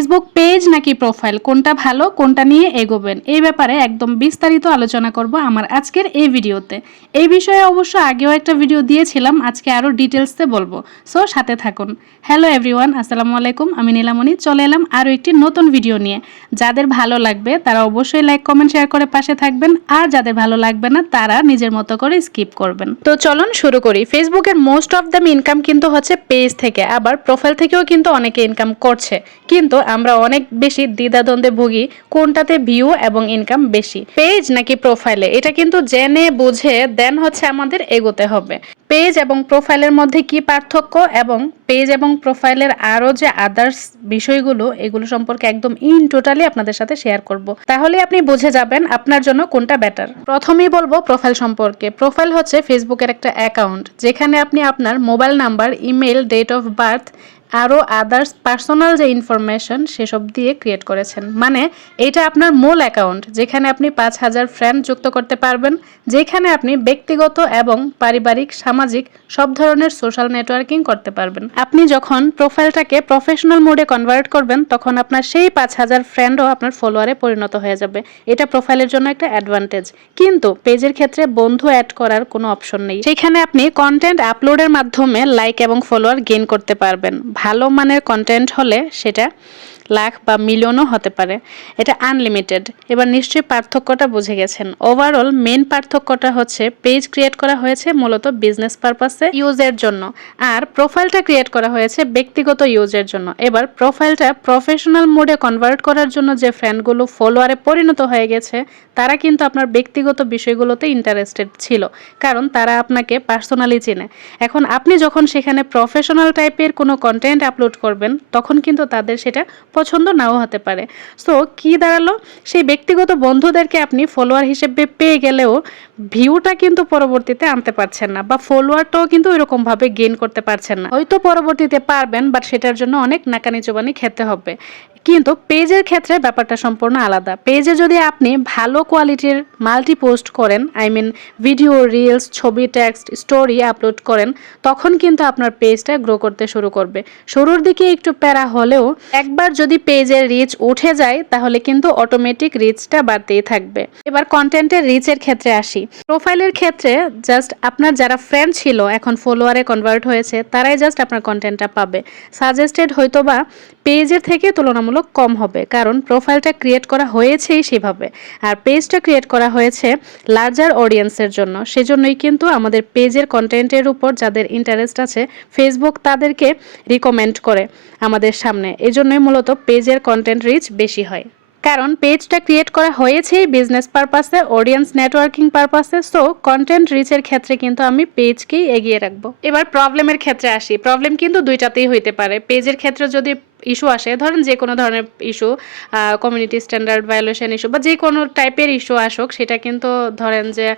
Facebook page নাকি profile কোনটা ভালো, কোনটা নিয়ে এগোবেন, এই ব্যাপারে একদম বিস্তারিত আলোচনা করব আমার আজকের এই ভিডিওতে। এই বিষয়ে অবশ্য আগেও একটা ভিডিও দিয়েছিলাম, আজকে আরও ডিটেলসে বলবো, সো সাথে থাকুন। হ্যালো এভরিওয়ান, আসসালামু আলাইকুম, আমি নীলামণি চলে এলাম আরও একটি নতুন ভিডিও নিয়ে। যাদের ভালো লাগবে তারা অবশ্যই লাইক কমেন্ট শেয়ার করে পাশে থাকবেন, আর যাদের ভালো লাগবে না তারা নিজের মতো করে স্কিপ করবেন। তো চলুন শুরু করি। ফেসবুকের মোস্ট অফ দ্য ইনকাম কিন্তু হচ্ছে পেজ থেকে, আবার প্রোফাইল থেকেও কিন্তু অনেকে ইনকাম করছে, কিন্তু আমরা অনেক বেশি দ্বিধাদ্বন্দ্বে ভুগি কোনটাতে ভিউ এবং ইনকাম বেশি, পেজ নাকি প্রোফাইলে। এটা কিন্তু জেনে বুঝে দেন হচ্ছে আমাদের এগোতে হবে। পেজ এবং প্রোফাইলের মধ্যে কি পার্থক্য এবং পেজ এবং প্রোফাইলের আরো যে আদার্স বিষয়গুলো, এগুলো সম্পর্কে একদম ইন টোটালি আপনাদের সাথে শেয়ার করব। তাহলে আপনি বুঝে যাবেন আপনার জন্য কোনটা বেটার। প্রথমেই বলবো প্রোফাইল সম্পর্কে। প্রোফাইল হচ্ছে ফেসবুকের একটা অ্যাকাউন্ট, যেখানে আপনি আপনার mobile number, email, date of birth, আরও আদার্স পার্সোনাল যে ইনফরমেশন সেসব দিয়ে ক্রিয়েট করেছেন। মানে এটা আপনার মূল অ্যাকাউন্ট, যেখানে আপনি 5,000 ফ্রেন্ড যুক্ত করতে পারবেন, যেখানে আপনি ব্যক্তিগত এবং পারিবারিক, সামাজিক সব ধরনের সোশ্যাল নেটওয়ার্কিং করতে পারবেন। আপনি যখন প্রোফাইলটাকে প্রফেশনাল মোডে কনভার্ট করবেন, তখন আপনার সেই 5,000 ফ্রেন্ডও আপনার ফলোয়ারে পরিণত হয়ে যাবে। এটা প্রোফাইলের জন্য একটা অ্যাডভান্টেজ। কিন্তু পেজের ক্ষেত্রে বন্ধু অ্যাড করার কোনো অপশন নেই। সেখানে আপনি কন্টেন্ট আপলোডের মাধ্যমে লাইক এবং ফলোয়ার গেইন করতে পারবেন। ভালো মানের কন্টেন্ট হলে সেটা লাখ বা মিলিয়নও হতে পারে। এটা আনলিমিটেড। এবার নিশ্চয়ই পার্থক্যটা বুঝে গেছেন। ওভারঅল মেন পার্থক্যটা হচ্ছে পেজ ক্রিয়েট করা হয়েছে মূলত বিজনেস পারপাসে ইউজের জন্য, আর প্রোফাইলটা ক্রিয়েট করা হয়েছে ব্যক্তিগত ইউজের জন্য। এবার প্রোফাইলটা প্রফেশনাল মোডে কনভার্ট করার জন্য যে ফ্রেন্ডগুলো ফলোয়ারে পরিণত হয়ে গেছে, তারা কিন্তু আপনার ব্যক্তিগত বিষয়গুলোতে ইন্টারেস্টেড ছিল, কারণ তারা আপনাকে পার্সোনালি চেনে। এখন আপনি যখন সেখানে প্রফেশনাল টাইপের কোনো কন্টেন্ট আপলোড করবেন, তখন কিন্তু তাদের সেটা পছন্দ নাও হতে পারে। সো কি দাঁড়ালো, সেই ব্যক্তিগত বন্ধুদেরকে আপনি ফলোয়ার হিসেবে পেয়ে গেলেও ভিউটা কিন্তু পরবর্তীতে আনতে পারছেন না, বা ফলোয়ারটাও কিন্তু ওইরকম ভাবে গেইন করতে পারছেন না। হয়তো পরবর্তীতে পারবেন, বাট সেটার জন্য অনেক নাকানি চোবানি খেতে হবে। কিন্তু পেজের ক্ষেত্রে ব্যাপারটা সম্পূর্ণ আলাদা। পেজে যদি আপনি ভালো কোয়ালিটির মাল্টি পোস্ট করেন, আই মিন ভিডিও, রিলস, ছবি, টেক্সট, স্টোরি আপলোড করেন, তখন কিন্তু আপনার পেজটা গ্রো করতে শুরু করবে। শুরুর দিকে একটু প্যারা হলেও একবার যদি পেজের রিচ উঠে যায়, তাহলে কিন্তু অটোমেটিক রিচটা বাড়তেই থাকবে। এবার কন্টেন্টের রিচের ক্ষেত্রে আসি। প্রোফাইলের ক্ষেত্রে জাস্ট আপনার যারা ফ্রেন্ড ছিল এখন ফলোয়ারে কনভার্ট হয়েছে, তারাই জাস্ট আপনার কন্টেন্টটা পাবে। সাজেস্টেড হয়তোবা পেজের থেকে তুলনামূলক কম হবে, কারণ প্রোফাইলটা ক্রিয়েট করা হয়েছেই সেভাবে, আর পেজটা ক্রিয়েট করা হয়েছে লার্জার অডিয়েন্সের জন্য। সেজন্যই কিন্তু আমাদের পেজের কন্টেন্টের উপর যাদের ইন্টারেস্ট আছে, ফেসবুক তাদেরকে রিকমেন্ড করে আমাদের সামনে। এজন্যই মূলত পেজের কন্টেন্ট রিচ বেশি হয়, কারণ পেজটা ক্রিয়েট করা হয়েছেই বিজনেস পারপাসে, অডিয়েন্স নেটওয়ার্কিং পারপাসে। সো কন্টেন্ট রিচের ক্ষেত্রে কিন্তু আমি পেজকেই এগিয়ে রাখবো। এবার প্রবলেমের ক্ষেত্রে আসি। প্রবলেম কিন্তু দুইটাতেই হইতে পারে। পেজের ক্ষেত্রে যদি ইস্যু আসে, ধরেন যে কোনো ধরনের issue, community standard violation issue বা যে কোনো টাইপের ইস্যু আসুক, সেটা কিন্তু ধরেন যে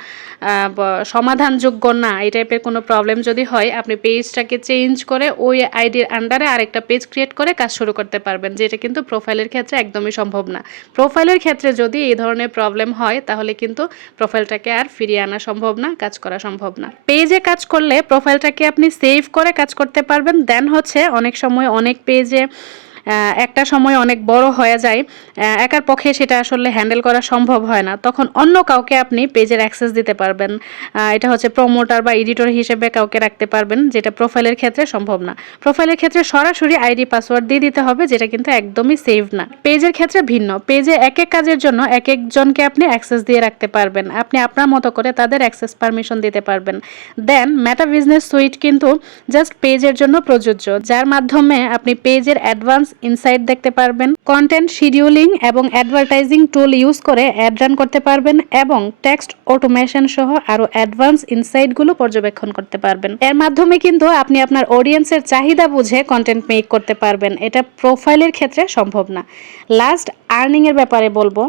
সমাধানযোগ্য না, এই টাইপের কোনো প্রবলেম যদি হয়, আপনি পেজটাকে চেঞ্জ করে ওই আইডির আন্ডারে আরেকটা পেজ ক্রিয়েট করে কাজ শুরু করতে পারবেন, যেটা কিন্তু প্রোফাইলের ক্ষেত্রে একদমই সম্ভব না। প্রোফাইলের ক্ষেত্রে যদি এই ধরনের প্রবলেম হয়, তাহলে কিন্তু প্রোফাইলটাকে আর ফিরিয়ে আনা সম্ভব না, কাজ করা সম্ভব না। পেজে কাজ করলে প্রোফাইলটাকে আপনি সেভ করে কাজ করতে পারবেন। দেন হচ্ছে অনেক সময় অনেক পেজে একটা সময় অনেক বড় হয়ে যায়, একার পক্ষে সেটা আসলে হ্যান্ডেল করা সম্ভব হয় না, তখন অন্য কাউকে আপনি পেজের অ্যাক্সেস দিতে পারবেন। এটা হচ্ছে প্রমোটার বা এডিটর হিসেবে কাউকে রাখতে পারবেন, যেটা প্রোফাইলের ক্ষেত্রে সম্ভব না। প্রোফাইলের ক্ষেত্রে সরাসরি আইডি পাসওয়ার্ড দিয়ে দিতে হবে, যেটা কিন্তু একদমই সেভ না। পেজের ক্ষেত্রে ভিন্ন। পেজে এক এক কাজের জন্য এক একজনকে আপনি অ্যাক্সেস দিয়ে রাখতে পারবেন, আপনি আপনার মতো করে তাদের অ্যাক্সেস পারমিশন দিতে পারবেন। দেন মেটা বিজনেস সুইট কিন্তু জাস্ট পেজের জন্য প্রযোজ্য, যার মাধ্যমে আপনি পেজের অ্যাডভান্স ইনসাইট দেখতে পারবেন, কন্টেন্ট শিডিউলিং এবং অ্যাডভার্টাইজিং টুল ইউজ করে অ্যাড রান করতে পারবেন, এবং টেক্সট অটোমেশন সহ আরো অ্যাডভান্স ইনসাইটগুলো পর্যবেক্ষণ করতে পারবেন। এর মাধ্যমে কিন্তু আপনি আপনার অডিয়েন্সের চাহিদা বুঝে কন্টেন্ট মেক করতে পারবেন। এটা প্রোফাইলের ক্ষেত্রে সম্ভব না। লাস্ট আর্নিং এর ব্যাপারে বলবো,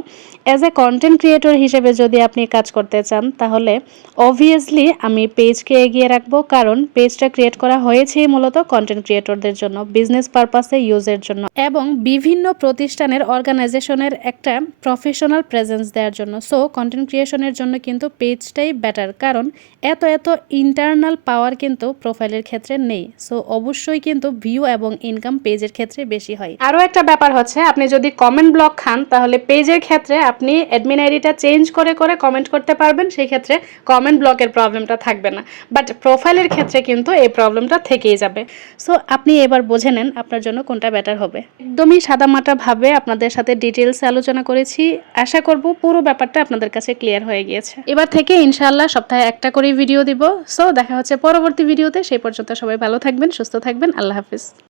অ্যাজ এ কন্টেন্ট ক্রিয়েটর হিসেবে যদি আপনি কাজ করতে চান, তাহলে অবভিয়াসলি আমি পেজকে এগিয়ে রাখবো, কারণ পেজটা ক্রিয়েট করা হয়েছেই মূলত কন্টেন্ট ক্রিয়েটরদের জন্য, বিজনেস পারপাসে ইউজের জন্য, এবং বিভিন্ন প্রতিষ্ঠানের অর্গানাইজেশনের একটা প্রফেশনাল প্রেজেন্স দেওয়ার জন্য। সো কন্টেন্ট ক্রিয়েশনের জন্য কিন্তু পেজটাই বেটার, কারণ এত ইন্টারনাল পাওয়ার কিন্তু প্রোফাইলের ক্ষেত্রে নেই। সো অবশ্যই কিন্তু ভিউ এবং ইনকাম পেজের ক্ষেত্রে বেশি হয়। আরও একটা ব্যাপার হচ্ছে, আপনি যদি কমেন্ট ব্লক খান তাহলে পেজের ক্ষেত্রে আপনি অ্যাডমিন আইডিটা চেঞ্জ করে কমেন্ট করতে পারবেন, সেই ক্ষেত্রে কমেন্ট ব্লকের প্রবলেমটা থাকবে না। বাট প্রোফাইলের ক্ষেত্রে কিন্তু এই প্রবলেমটা থেকেই যাবে। সো আপনি এবার বুঝে নেন আপনার জন্য কোনটা বেটার হবে। একদমই সাদামাটাভাবে আপনাদের সাথে ডিটেলসে আলোচনা করেছি। আশা করব পুরো ব্যাপারটা আপনাদের কাছে ক্লিয়ার হয়ে গিয়েছে। এবার থেকে ইনশাআল্লাহ সপ্তাহে একটা করে ভিডিও দিব। সো দেখা হচ্ছে পরবর্তী ভিডিওতে। সেই পর্যন্ত সবাই ভালো থাকবেন, সুস্থ থাকবেন। আল্লাহ হাফিজ।